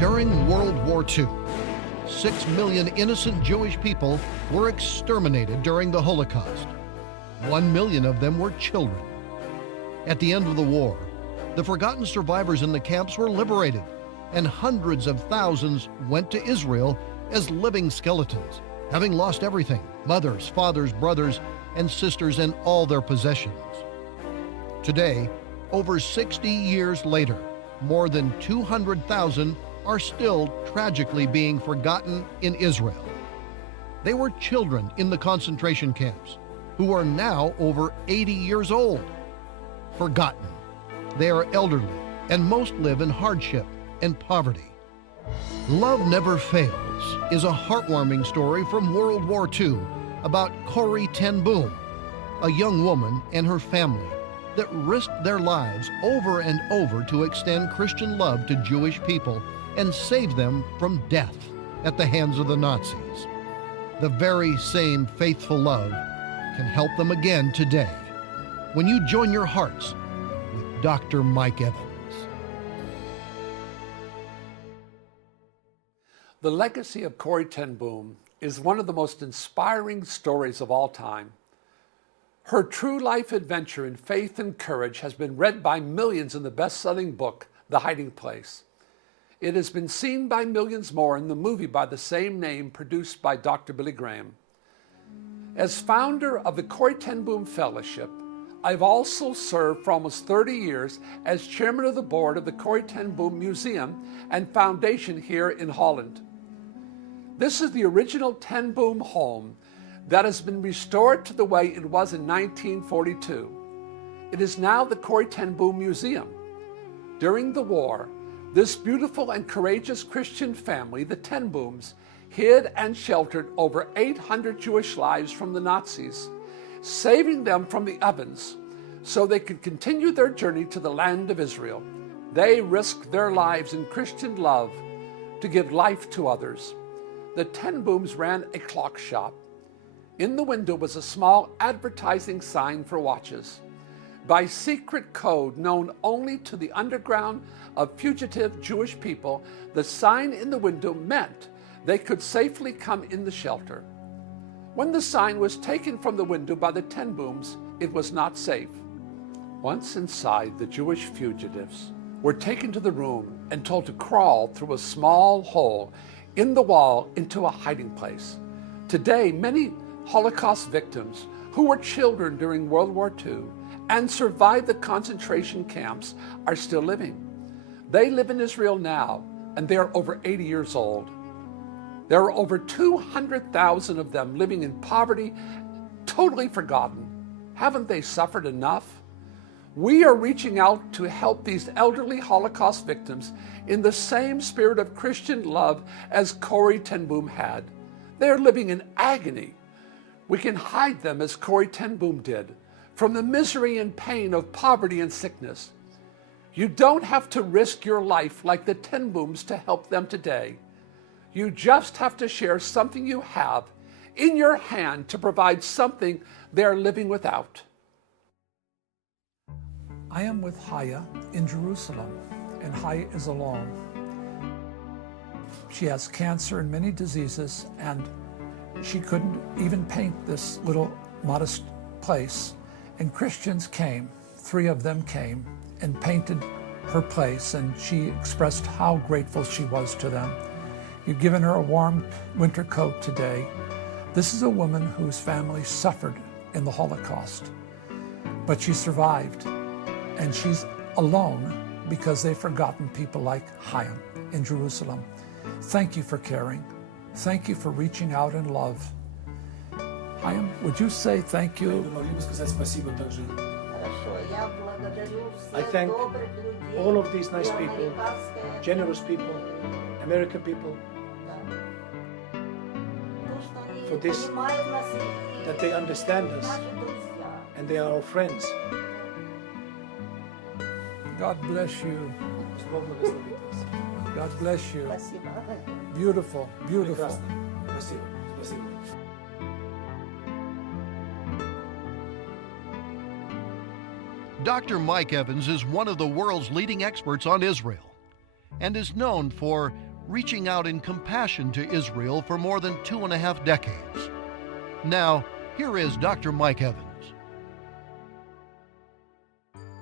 During World War II, 6 million innocent Jewish people were exterminated during the Holocaust. 1 million of them were children. At the end of the war, the forgotten survivors in the camps were liberated, and hundreds of thousands went to Israel as living skeletons, having lost everything: mothers, fathers, brothers, and sisters, and all their possessions. Today, over 60 years later, more than 200,000 are still tragically being forgotten in Israel. They were children in the concentration camps who are now over 80 years old. Forgotten. They are elderly, and most live in hardship and poverty. Love Never Fails is a heartwarming story from World War II about Corrie ten Boom, a young woman and her family that risked their lives over and over to extend Christian love to Jewish people and save them from death at the hands of the Nazis. The very same faithful love can help them again today when you join your hearts with Dr. Mike Evans. The legacy of Corrie ten Boom is one of the most inspiring stories of all time. Her true life adventure in faith and courage has been read by millions in the best-selling book, The Hiding Place. It has been seen by millions more in the movie by the same name produced by Dr. Billy Graham. As founder of the Corrie ten Boom Fellowship, I've also served for almost 30 years as chairman of the board of the Corrie ten Boom Museum and Foundation here in Holland. This is the original ten Boom home that has been restored to the way it was in 1942. It is now the Corrie ten Boom Museum. During the war, this beautiful and courageous Christian family, the ten Booms, hid and sheltered over 800 Jewish lives from the Nazis, saving them from the ovens so they could continue their journey to the land of Israel. They risked their lives in Christian love to give life to others. The ten Booms ran a clock shop. In the window was a small advertising sign for watches. By secret code known only to the underground of fugitive Jewish people, the sign in the window meant they could safely come in the shelter. When the sign was taken from the window by the ten Booms, it was not safe. Once inside, the Jewish fugitives were taken to the room and told to crawl through a small hole in the wall into a hiding place. Today, many Holocaust victims who were children during World War II and survived the concentration camps are still living. They live in Israel now, and they are over 80 years old. There are over 200,000 of them living in poverty, totally forgotten. Haven't they suffered enough? We are reaching out to help these elderly Holocaust victims in the same spirit of Christian love as Corrie ten Boom had. They are living in agony. We can hide them as Corrie ten Boom did from the misery and pain of poverty and sickness. You don't have to risk your life like the ten Booms to help them today. You just have to share something you have in your hand to provide something they're living without. I am with Haya in Jerusalem, and Haya is alone. She has cancer and many diseases, and she couldn't even paint this little modest place. And Christians came, 3 of them came, and painted her place, and she expressed how grateful she was to them. You've given her a warm winter coat today. This is a woman whose family suffered in the Holocaust, but she survived, and she's alone because they've forgotten people like Chaim in Jerusalem. Thank you for caring. Thank you for reaching out in love. Chaim, would you say thank you? I thank all of these nice people, generous people, American people, for this, that they understand us and they are our friends. God bless you. God bless you. Beautiful, beautiful. Dr. Mike Evans is one of the world's leading experts on Israel and is known for reaching out in compassion to Israel for more than 2.5 decades. Now, here is Dr. Mike Evans.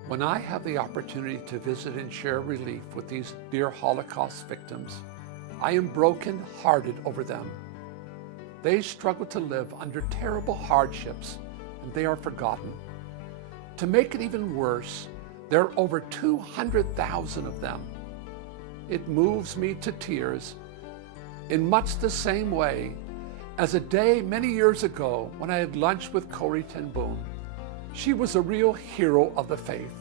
When I have the opportunity to visit and share relief with these dear Holocaust victims, I am broken-hearted over them. They struggle to live under terrible hardships, and they are forgotten. To make it even worse, there are over 200,000 of them. It moves me to tears in much the same way as a day many years ago when I had lunch with Corrie ten Boom. She was a real hero of the faith,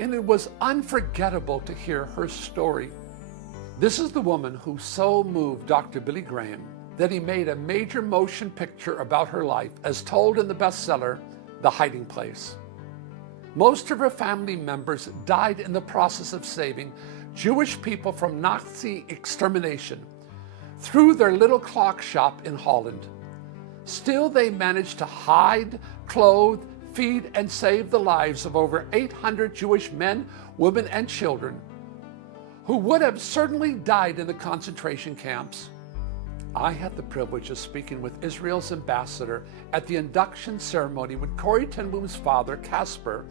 and it was unforgettable to hear her story. This is the woman who so moved Dr. Billy Graham that he made a major motion picture about her life, as told in the bestseller, The Hiding Place. Most of her family members died in the process of saving Jewish people from Nazi extermination through their little clock shop in Holland. Still, they managed to hide, clothe, feed, and save the lives of over 800 Jewish men, women, and children who would have certainly died in the concentration camps. I had the privilege of speaking with Israel's ambassador at the induction ceremony when Corrie ten Boom's father, Casper,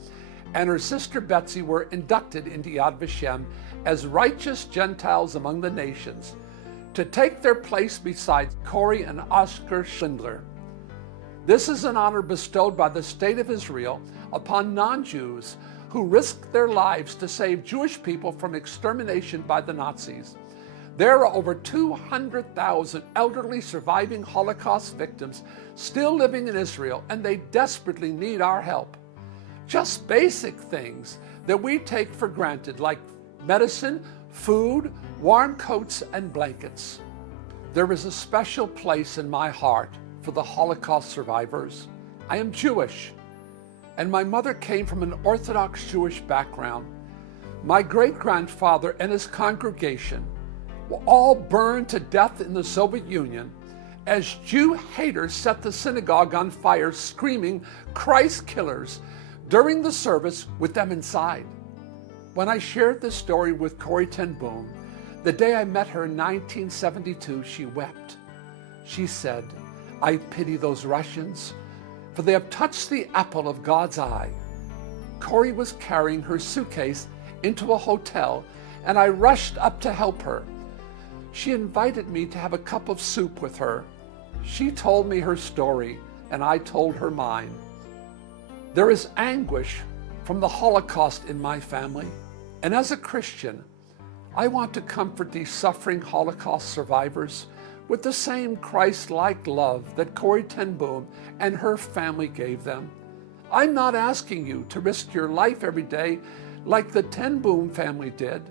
and her sister Betsy were inducted into Yad Vashem as righteous Gentiles among the nations, to take their place beside Corrie and Oskar Schindler. This is an honor bestowed by the State of Israel upon non-Jews who risked their lives to save Jewish people from extermination by the Nazis. There are over 200,000 elderly surviving Holocaust victims still living in Israel, and they desperately need our help. Just basic things that we take for granted, like medicine, food, warm coats, and blankets. There is a special place in my heart for the Holocaust survivors. I am Jewish, and my mother came from an Orthodox Jewish background. My great-grandfather and his congregation were all burned to death in the Soviet Union as Jew haters set the synagogue on fire, screaming "Christ killers" during the service with them inside. When I shared this story with Corrie ten Boom, the day I met her in 1972, she wept. She said, "I pity those Russians, for they have touched the apple of God's eye." Corrie was carrying her suitcase into a hotel, and I rushed up to help her. She invited me to have a cup of soup with her. She told me her story, and I told her mine. There is anguish from the Holocaust in my family, and as a Christian, I want to comfort these suffering Holocaust survivors with the same Christ-like love that Corrie ten Boom and her family gave them. I'm not asking you to risk your life every day like the ten Boom family did.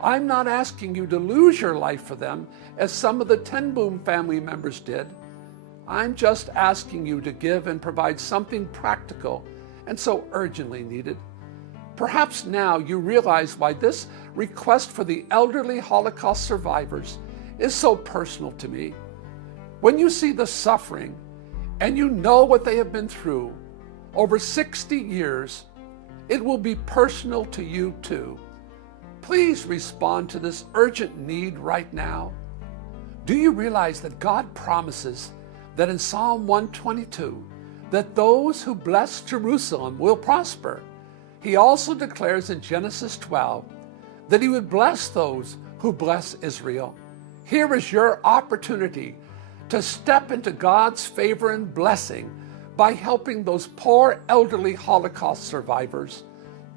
I'm not asking you to lose your life for them as some of the ten Boom family members did. I'm just asking you to give and provide something practical and so urgently needed. Perhaps now you realize why this request for the elderly Holocaust survivors is so personal to me. When you see the suffering and you know what they have been through over 60 years, it will be personal to you too. Please respond to this urgent need right now. Do you realize that God promises that in Psalm 122 that those who bless Jerusalem will prosper? He also declares in Genesis 12 that he would bless those who bless Israel. Here is your opportunity to step into God's favor and blessing by helping those poor elderly Holocaust survivors.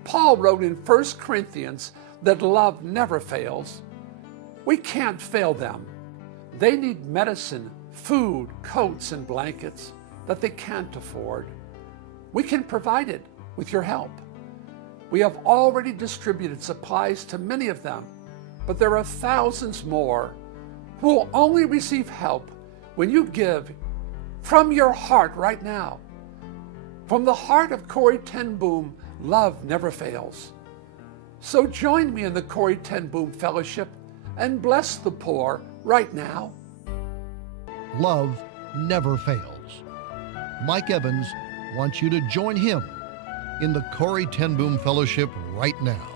Paul wrote in 1 Corinthians that love never fails. We can't fail them. They need medicine, food, coats, and blankets that they can't afford. We can provide it with your help. We have already distributed supplies to many of them, but there are thousands more who will only receive help when you give from your heart right now. From the heart of Corrie ten Boom, love never fails. So join me in the Corrie ten Boom Fellowship and bless the poor right now. Love never fails. Mike Evans wants you to join him in the Corrie ten Boom Fellowship right now.